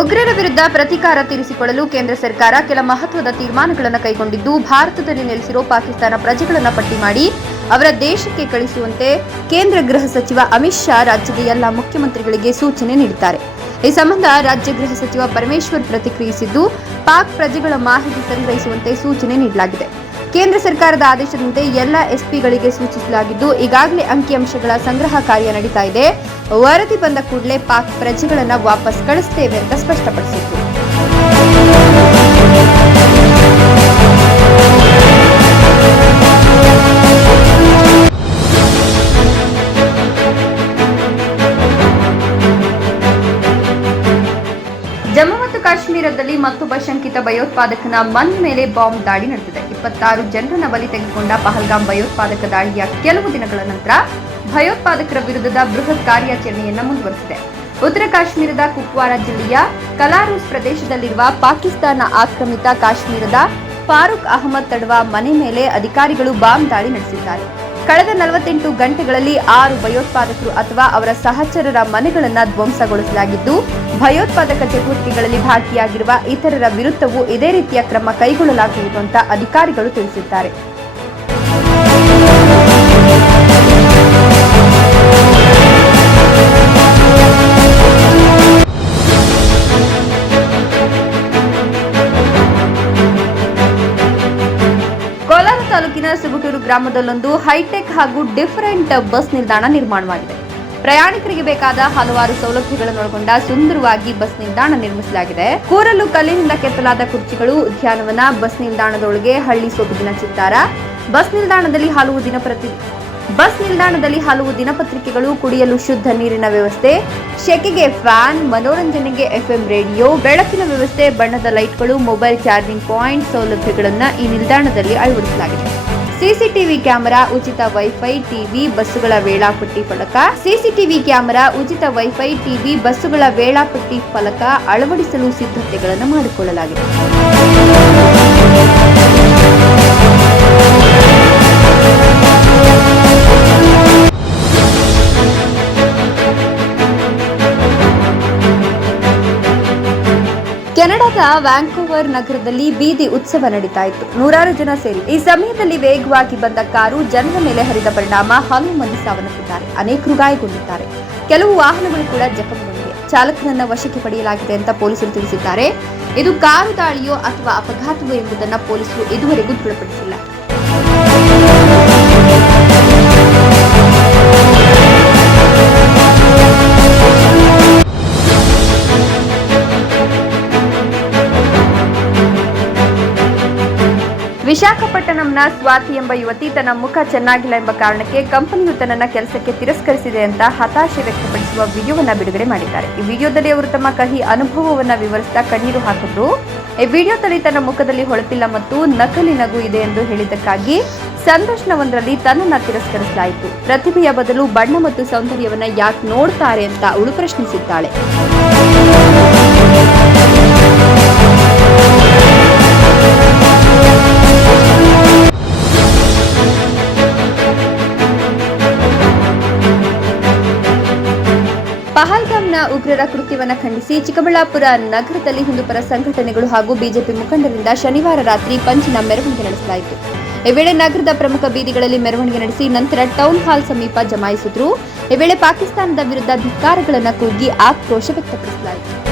ಉಗ್ರರ ವಿರುದ್ಧ ಪ್ರತೀಕಾರ ತೀರಿಸಿಕೊಳ್ಳಲು ಕೇಂದ್ರ ಸರ್ಕಾರ ಕೆಲ ಮಹತ್ವದ ತೀರ್ಮಾನಗಳನ್ನು ಕೈಗೊಂಡಿದ್ದು, ಭಾರತದಲ್ಲಿ ನೆಲೆಸಿರೋ ಪಾಕಿಸ್ತಾನ ಪ್ರಜೆಗಳನ್ನು ಪಟ್ಟಿ ಮಾಡಿ ಅವರ ದೇಶಕ್ಕೆ ಕಳಿಸುವಂತೆ ಕೇಂದ್ರ ಗೃಹ ಸಚಿವ ಅಮಿತ್ ಶಾ ರಾಜ್ಯದ ಎಲ್ಲ ಮುಖ್ಯಮಂತ್ರಿಗಳಿಗೆ ಸೂಚನೆ ನೀಡಿದ್ದಾರೆ. ಈ ಸಂಬಂಧ ರಾಜ್ಯ ಗೃಹ ಸಚಿವ ಪರಮೇಶ್ವರ್ ಪ್ರತಿಕ್ರಿಯಿಸಿದ್ದು, ಪಾಕ್ ಪ್ರಜೆಗಳ ಮಾಹಿತಿ ಸಂಗ್ರಹಿಸುವಂತೆ ಸೂಚನೆ ನೀಡಲಾಗಿದೆ. ಕೇಂದ್ರ ಸರ್ಕಾರದ ಆದೇಶದಂತೆ ಎಲ್ಲ ಎಸ್ಪಿಗಳಿಗೆ ಸೂಚಿಸಲಾಗಿದ್ದು, ಈಗಾಗಲೇ ಅಂಕಿಅಂಶಗಳ ಸಂಗ್ರಹ ಕಾರ್ಯ ನಡೀತಾ ಇದೆ. ವರದಿ ಬಂದ ಕೂಡಲೇ ಪಾಕ್ ಪ್ರಜೆಗಳನ್ನು ವಾಪಸ್ ಕಳಿಸ್ತೇವೆ ಅಂತ ಸ್ಪಷ್ಟಪಡಿಸಿದ್ರು. ಕಾಶ್ಮೀರದಲ್ಲಿ ಮತ್ತೊಬ್ಬ ಶಂಕಿತ ಭಯೋತ್ಪಾದಕನ ಮನ್ ಮೇಲೆ ಬಾಂಬ್ ದಾಳಿ ನಡೆದಿದೆ. ಇಪ್ಪತ್ತಾರು ಜನರನ್ನ ಬಲಿ ತೆಗೆದುಕೊಂಡ ಪಹಲ್ಗಾಮ್ ಭಯೋತ್ಪಾದಕ ದಾಳಿಯ ಕೆಲವು ದಿನಗಳ ನಂತರ ಭಯೋತ್ಪಾದಕರ ವಿರುದ್ಧದ ಬೃಹತ್ ಕಾರ್ಯಾಚರಣೆಯನ್ನ ಮುಂದುವರೆಸಿದೆ. ಉತ್ತರ ಕಾಶ್ಮೀರದ ಕುಪ್ವಾರ ಜಿಲ್ಲೆಯ ಕಲಾರೂಸ್ ಪ್ರದೇಶದಲ್ಲಿರುವ ಪಾಕಿಸ್ತಾನ ಆಕ್ರಮಿತ ಕಾಶ್ಮೀರದ ಫಾರೂಕ್ ಅಹಮದ್ ತಡವಾ ಮನೆ ಮೇಲೆ ಅಧಿಕಾರಿಗಳು ಬಾಂಬ್ ದಾಳಿ ನಡೆಸಿದ್ದಾರೆ. ಕಳೆದ ನಲವತ್ತೆಂಟು ಗಂಟೆಗಳಲ್ಲಿ ಆರು ಭಯೋತ್ಪಾದಕರು ಅಥವಾ ಅವರ ಸಹಚರರ ಮನೆಗಳನ್ನು ಧ್ವಂಸಗೊಳಿಸಲಾಗಿದ್ದು, ಭಯೋತ್ಪಾದಕ ಚಟುವಟಿಕೆಗಳಲ್ಲಿ ಭಾಗಿಯಾಗಿರುವ ಇತರರ ವಿರುದ್ಧವೂ ಇದೇ ರೀತಿಯ ಕ್ರಮ ಕೈಗೊಳ್ಳಲಾಗುವುದು ಅಂತ ಅಧಿಕಾರಿಗಳು ತಿಳಿಸಿದ್ದಾರೆ. ಸುಗುಟೂರು ಗ್ರಾಮದಲ್ಲೊಂದು ಹೈಟೆಕ್ ಹಾಗೂ ಡಿಫರೆಂಟ್ ಬಸ್ ನಿಲ್ದಾಣ ನಿರ್ಮಾಣವಾಗಿದೆ. ಪ್ರಯಾಣಿಕರಿಗೆ ಬೇಕಾದ ಹಲವಾರು ಸೌಲಭ್ಯಗಳನ್ನು ಒಳಗೊಂಡ ಸುಂದರವಾಗಿ ಬಸ್ ನಿಲ್ದಾಣ ನಿರ್ಮಿಸಲಾಗಿದೆ. ಕೂರಲು ಕಲ್ಲಿನಿಂದ ಕೆತ್ತಲಾದ ಕುರ್ಚಿಗಳು, ಉದ್ಯಾನವನ, ಬಸ್ ನಿಲ್ದಾಣದೊಳಗೆ ಹಳ್ಳಿ ಸೊಬಗಿನ ಚಿತ್ತಾರ, ಬಸ್ ನಿಲ್ದಾಣದಲ್ಲಿ ಹಲವು ದಿನಪ್ರತಿ ಬಸ್ ನಿಲ್ದಾಣದಲ್ಲಿ ಹಲವು ದಿನಪತ್ರಿಕೆಗಳು, ಕುಡಿಯಲು ಶುದ್ಧ ನೀರಿನ ವ್ಯವಸ್ಥೆ, ಶೆಕೆಗೆ ಫ್ಯಾನ್, ಮನೋರಂಜನೆಗೆ ಎಫ್ಎಂ ರೇಡಿಯೋ, ಬೆಳಕಿನ ವ್ಯವಸ್ಥೆ, ಬಣ್ಣದ ಲೈಟ್ಗಳು, ಮೊಬೈಲ್ ಚಾರ್ಜಿಂಗ್ ಪಾಯಿಂಟ್ ಸೌಲಭ್ಯಗಳನ್ನು ಈ ನಿಲ್ದಾಣದಲ್ಲಿ ಅಳವಡಿಸಲಾಗಿದೆ. ಸಿಸಿಟಿವಿ ಕ್ಯಾಮೆರಾ, ಉಚಿತ ವೈಫೈ ಟಿವಿ, ಬಸ್ಸುಗಳ ವೇಳಾಪಟ್ಟಿ ಫಲಕ. ಸಿಸಿಟಿವಿ ಕ್ಯಾಮೆರಾ, ಉಚಿತ ವೈಫೈ ಟಿವಿ, ಬಸ್ಸುಗಳ ವೇಳಾಪಟ್ಟಿ ಫಲಕ ಅಳವಡಿಸಲು ಸಿದ್ಧತೆಗಳನ್ನು ಮಾಡಿಕೊಳ್ಳಲಾಗಿದೆ. ವ್ಯಾಂಕೋವರ್ ನಗರದಲ್ಲಿ ಬೀದಿ ಉತ್ಸವ ನಡೀತಾ ಇತ್ತು. ನೂರಾರು ಜನ ಸೇರಿ ಈ ಸಮಯದಲ್ಲಿ ವೇಗವಾಗಿ ಬಂದ ಕಾರು ಜನರ ಮೇಲೆ ಹರಿದ ಪರಿಣಾಮ ಹಲವು ಮಂದಿ ಸಾವನ್ನಪ್ಪಿದ್ದಾರೆ. ಅನೇಕರು ಗಾಯಗೊಂಡಿದ್ದಾರೆ ಕೆಲವು ವಾಹನಗಳು ಕೂಡ ಜಖಮಗೊಂಡಿವೆ. ಚಾಲಕನನ್ನ ವಶಕ್ಕೆ ಪಡೆಯಲಾಗಿದೆ ಅಂತ ಪೊಲೀಸರು ತಿಳಿಸಿದ್ದಾರೆ. ಇದು ಕಾರು ದಾಳಿಯೋ ಅಥವಾ ಅಪಘಾತವೋ ಎಂಬುದನ್ನು ಪೊಲೀಸರು ಇದುವರೆಗೂ ದೃಢಪಡಿಸಿಲ್ಲ. ವಿಶಾಖಪಟ್ಟಣಂನ ಸ್ವಾತಿ ಎಂಬ ಯುವತಿ ತನ್ನ ಮುಖ ಚೆನ್ನಾಗಿಲ್ಲ ಎಂಬ ಕಾರಣಕ್ಕೆ ಕಂಪನಿಯು ತನ್ನ ಕೆಲಸಕ್ಕೆ ತಿರಸ್ಕರಿಸಿದೆ ಅಂತ ಹತಾಶೆ ವ್ಯಕ್ತಪಡಿಸುವ ವಿಡಿಯೋವನ್ನು ಬಿಡುಗಡೆ ಮಾಡಿದ್ದಾರೆ. ಈ ವಿಡಿಯೋದಲ್ಲಿ ಅವರು ತಮ್ಮ ಕಹಿ ಅನುಭವವನ್ನ ವಿವರಿಸ್ತಾ ಕಣ್ಣೀರು ಹಾಕಿದ್ರು. ಈ ವಿಡಿಯೋದಲ್ಲಿ ತನ್ನ ಮುಖದಲ್ಲಿ ಹೊಳಪಿಲ್ಲ ಮತ್ತು ನಕಲಿ ನಗು ಇದೆ ಎಂದು ಹೇಳಿದ್ದಕ್ಕಾಗಿ ಸಂದರ್ಶನವೊಂದರಲ್ಲಿ ತನ್ನನ್ನ ತಿರಸ್ಕರಿಸಲಾಯಿತು. ಪ್ರತಿಭೆಯ ಬದಲು ಬಣ್ಣ ಮತ್ತು ಸೌಂದರ್ಯವನ್ನ ಯಾಕೆ ನೋಡ್ತಾರೆ ಅಂತ ಅವಳು ಪ್ರಶ್ನಿಸಿದ್ದಾಳೆ. ಪಹಲ್ಗಾಮ್ನ ಉಗ್ರರ ಕೃತ್ಯವನ್ನು ಖಂಡಿಸಿ ಚಿಕ್ಕಬಳ್ಳಾಪುರ ನಗರದಲ್ಲಿ ಹಿಂದೂಪರ ಸಂಘಟನೆಗಳು ಹಾಗೂ ಬಿಜೆಪಿ ಮುಖಂಡರಿಂದ ಶನಿವಾರ ರಾತ್ರಿ ಪಂಚಿನ ಮೆರವಣಿಗೆ ನಡೆಸಲಾಯಿತು. ಈ ವೇಳೆ ನಗರದ ಪ್ರಮುಖ ಬೀದಿಗಳಲ್ಲಿ ಮೆರವಣಿಗೆ ನಡೆಸಿ ನಂತರ ಟೌನ್ ಹಾಲ್ ಸಮೀಪ ಜಮಾಯಿಸಿದ್ರು. ಈ ವೇಳೆ ಪಾಕಿಸ್ತಾನದ ವಿರುದ್ಧ ಧಿಕ್ಕಾರಗಳನ್ನು ಕೂಗಿ ಆಕ್ರೋಶ ವ್ಯಕ್ತಪಡಿಸಲಾಯಿತು.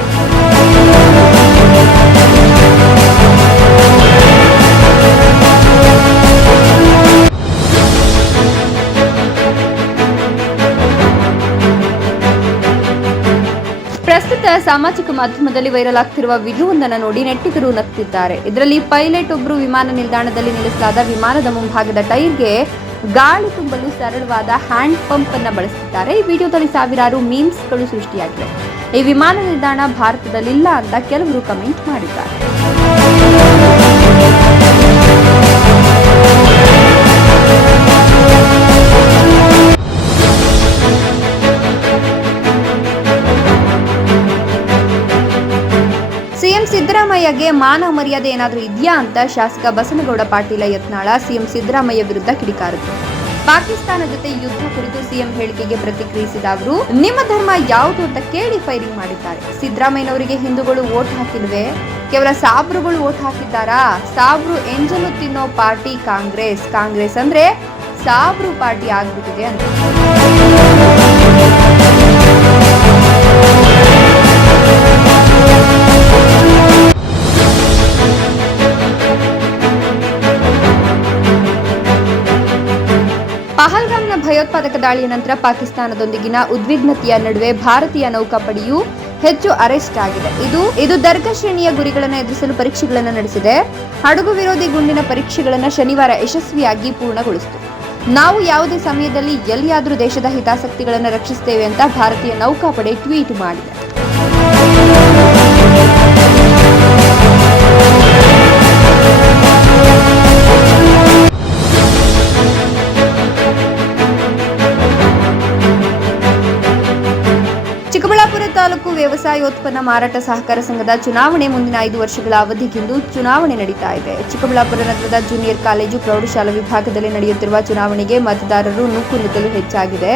ಪ್ರಸ್ತುತ ಸಾಮಾಜಿಕ ಮಾಧ್ಯಮದಲ್ಲಿ ವೈರಲ್ ಆಗ್ತಿರುವ ವಿಡಿಯೋವೊಂದನ್ನು ನೋಡಿ ನೆಟ್ಟಿಗರು ನಗ್ತಿದ್ದಾರೆ. ಇದರಲ್ಲಿ ಪೈಲಟ್ ಒಬ್ಬರು ವಿಮಾನ ನಿಲ್ದಾಣದಲ್ಲಿ ನಿಲ್ಲಿಸಲಾದ ವಿಮಾನದ ಮುಂಭಾಗದ ಟೈರ್ಗೆ ಗಾಳಿ ತುಂಬಲು ಸರಳವಾದ ಹ್ಯಾಂಡ್ ಪಂಪ್ ಅನ್ನು ಬಳಸಿದ್ದಾರೆ. ಈ ವಿಡಿಯೋದಲ್ಲಿ ಸಾವಿರಾರು ಮೀಮ್ಸ್ಗಳು ಸೃಷ್ಟಿಯಾಗಿವೆ. ಈ ವಿಮಾನ ನಿಲ್ದಾಣ ಭಾರತದಲ್ಲಿಲ್ಲ ಅಂತ ಕೆಲವರು ಕಮೆಂಟ್ ಮಾಡಿದ್ದಾರೆ. ಸಿದ್ದರಾಮಯ್ಯಗೆ ಮಾನ ಮರ್ಯಾದೆ ಏನಾದರೂ ಇದೆಯಾ ಅಂತ ಶಾಸಕ ಬಸನಗೌಡ ಪಾಟೀಲ ಯತ್ನಾಳ, ಸಿಎಂ ಸಿದ್ದರಾಮಯ್ಯ ವಿರುದ್ಧ ಕಿಡಿಕಾರಿದ್ರು. ಪಾಕಿಸ್ತಾನ ಜೊತೆ ಯುದ್ಧ ಕುರಿತು ಸಿಎಂ ಹೇಳಿಕೆಗೆ ಪ್ರತಿಕ್ರಿಯಿಸಿದ ಅವರು ನಿಮ್ಮ ಧರ್ಮ ಯಾವುದು ಅಂತ ಕೇಳಿ ಫೈರಿಂಗ್ ಮಾಡಿದ್ದಾರೆ. ಸಿದ್ದರಾಮಯ್ಯನವರಿಗೆ ಹಿಂದೂಗಳು ವೋಟ್ ಹಾಕಿಲ್ವೇ? ಕೇವಲ ಸಾಬ್ರುಗಳು ವೋಟ್ ಹಾಕಿದ್ದಾರಾ? ಸಾಬ್ರು ಎಂಜಲು ತಿನ್ನೋ ಪಾರ್ಟಿ ಕಾಂಗ್ರೆಸ್. ಕಾಂಗ್ರೆಸ್ ಅಂದ್ರೆ ಸಾಬ್ರು ಪಾರ್ಟಿ ಆಗ್ಬಿಟ್ಟಿದೆ ಅಂತ. ಭಯೋತ್ಪಾದಕ ದಾಳಿಯ ನಂತರ ಪಾಕಿಸ್ತಾನದೊಂದಿಗಿನ ಉದ್ವಿಗ್ನತೆಯ ನಡುವೆ ಭಾರತೀಯ ನೌಕಾಪಡೆಯು ಹೆಚ್ಚು ಅರೆಸ್ಟ್ ಆಗಿದೆ. ಇದು ಇದು ದರ್ಗ ಶ್ರೇಣಿಯ ಗುರಿಗಳನ್ನು ಎದುರಿಸಲು ಪರೀಕ್ಷೆಗಳನ್ನು ನಡೆಸಿದೆ. ಹಡಗು ವಿರೋಧಿ ಗುಂಡಿನ ಪರೀಕ್ಷೆಗಳನ್ನು ಶನಿವಾರ ಯಶಸ್ವಿಯಾಗಿ ಪೂರ್ಣಗೊಳಿಸಿತು. ನಾವು ಯಾವುದೇ ಸಮಯದಲ್ಲಿ ಎಲ್ಲಿಯಾದರೂ ದೇಶದ ಹಿತಾಸಕ್ತಿಗಳನ್ನು ರಕ್ಷಿಸುತ್ತೇವೆ ಅಂತ ಭಾರತೀಯ ನೌಕಾಪಡೆ ಟ್ವೀಟ್ ಮಾಡಿದೆ. ತಾಲೂಕು ವ್ಯವಸಾಯೋತ್ಪನ್ನ ಮಾರಾಟ ಸಹಕಾರ ಸಂಘದ ಚುನಾವಣೆ ಮುಂದಿನ ಐದು ವರ್ಷಗಳ ಅವಧಿಗಿಂದು ಚುನಾವಣೆ ನಡೀತಾ ಇದೆ. ಚಿಕ್ಕಬಳ್ಳಾಪುರ ನಗರದ ಜೂನಿಯರ್ ಕಾಲೇಜು ಪ್ರೌಢಶಾಲಾ ವಿಭಾಗದಲ್ಲಿ ನಡೆಯುತ್ತಿರುವ ಚುನಾವಣೆಗೆ ಮತದಾರರು ನೂಕುನುಗ್ಗಲು ಹೆಚ್ಚಾಗಿದೆ.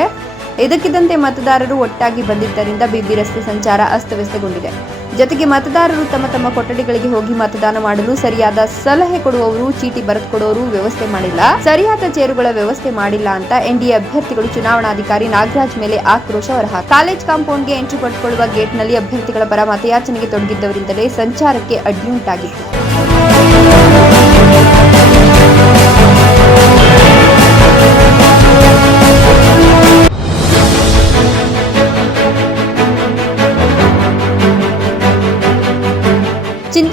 ಇದಕ್ಕಿದ್ದಂತೆ ಮತದಾರರು ಒಟ್ಟಾಗಿ ಬಂದಿದ್ದರಿಂದ ಬಿಬಿ ರಸ್ತೆ ಸಂಚಾರ ಅಸ್ತವ್ಯಸ್ತಗೊಂಡಿದೆ. ಜೊತೆಗೆ ಮತದಾರರು ತಮ್ಮ ತಮ್ಮ ಕೊಠಡಿಗಳಿಗೆ ಹೋಗಿ ಮತದಾನ ಮಾಡಲು ಸರಿಯಾದ ಸಲಹೆ ಕೊಡುವವರು, ಚೀಟಿ ಬರೆದುಕೊಡುವವರು ವ್ಯವಸ್ಥೆ ಮಾಡಿಲ್ಲ. ಸರಿಯಾದ ಚೇರುಗಳ ವ್ಯವಸ್ಥೆ ಮಾಡಿಲ್ಲ ಅಂತ ಎನ್ಡಿಎ ಅಭ್ಯರ್ಥಿಗಳು, ಚುನಾವಣಾಧಿಕಾರಿ ನಾಗರಾಜ್ ಮೇಲೆ ಆಕ್ರೋಶ ಹೊರಹ ಕಾಲೇಜ್ ಕಾಂಪೌಂಡ್ಗೆ ಎಂಟ್ರಿ ಪಡೆದುಕೊಳ್ಳುವ ಗೇಟ್ನಲ್ಲಿ ಅಭ್ಯರ್ಥಿಗಳ ಪರ ಮತಯಾಚನೆಗೆ ತೊಡಗಿದ್ದವರಿಂದಲೇ ಸಂಚಾರಕ್ಕೆ ಅಡ್ಡಿಯುಂಟಾಗಿತ್ತು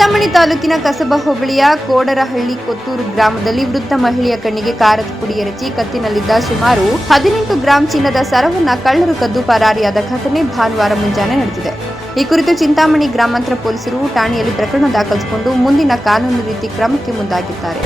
ಚಿಂತಾಮಣಿ ತಾಲೂಕಿನ ಕಸಬಾ ಹೋಬಳಿಯ ಕೋಡರಹಳ್ಳಿ ಕೊತ್ತೂರು ಗ್ರಾಮದಲ್ಲಿ ವೃದ್ಧ ಮಹಿಳೆಯ ಕಣ್ಣಿಗೆ ಕಾರದ ಪುಡಿ ಎರಚಿ ಕತ್ತಿನಲ್ಲಿದ್ದ ಸುಮಾರು ಹದಿನೆಂಟು ಗ್ರಾಂ ಚಿನ್ನದ ಸರವನ್ನ ಕಳ್ಳರು ಕದ್ದು ಪರಾರಿಯಾದ ಘಟನೆ ಭಾನುವಾರ ಮುಂಜಾನೆ ನಡೆದಿದೆ. ಈ ಕುರಿತು ಚಿಂತಾಮಣಿ ಗ್ರಾಮಾಂತರ ಪೊಲೀಸರು ಠಾಣೆಯಲ್ಲಿ ಪ್ರಕರಣ ದಾಖಲಿಸಿಕೊಂಡು ಮುಂದಿನ ಕಾನೂನು ರೀತಿ ಕ್ರಮಕ್ಕೆ ಮುಂದಾಗಿದ್ದಾರೆ.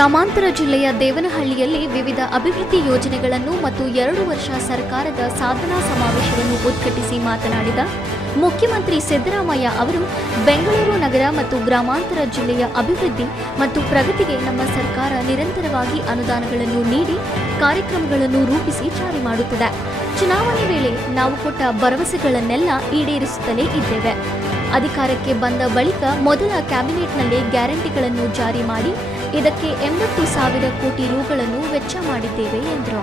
ಗ್ರಾಮಾಂತರ ಜಿಲ್ಲೆಯ ದೇವನಹಳ್ಳಿಯಲ್ಲಿ ವಿವಿಧ ಅಭಿವೃದ್ಧಿ ಯೋಜನೆಗಳನ್ನು ಮತ್ತು ಎರಡು ವರ್ಷ ಸರ್ಕಾರದ ಸಾಧನಾ ಸಮಾವೇಶವನ್ನು ಉದ್ಘಾಟಿಸಿ ಮಾತನಾಡಿದ ಮುಖ್ಯಮಂತ್ರಿ ಸಿದ್ದರಾಮಯ್ಯ ಅವರು, ಬೆಂಗಳೂರು ನಗರ ಮತ್ತು ಗ್ರಾಮಾಂತರ ಜಿಲ್ಲೆಯ ಅಭಿವೃದ್ಧಿ ಮತ್ತು ಪ್ರಗತಿಗೆ ನಮ್ಮ ಸರ್ಕಾರ ನಿರಂತರವಾಗಿ ಅನುದಾನಗಳನ್ನು ನೀಡಿ ಕಾರ್ಯಕ್ರಮಗಳನ್ನು ರೂಪಿಸಿ ಜಾರಿ ಮಾಡುತ್ತದೆ. ಚುನಾವಣೆ ವೇಳೆ ನಾವು ಕೊಟ್ಟ ಭರವಸೆಗಳನ್ನೆಲ್ಲ ಈಡೇರಿಸುತ್ತಲೇ ಇದ್ದೇವೆ. ಅಧಿಕಾರಕ್ಕೆ ಬಂದ ಬಳಿಕ ಮೊದಲ ಕ್ಯಾಬಿನೆಟ್ನಲ್ಲಿ ಗ್ಯಾರಂಟಿಗಳನ್ನು ಜಾರಿ ಮಾಡಿ ಇದಕ್ಕೆ ಎಂಬತ್ತು ಸಾವಿರ ಕೋಟಿ ರುಗಳನ್ನು ವೆಚ್ಚ ಮಾಡಿದ್ದೇವೆ ಎಂದರು.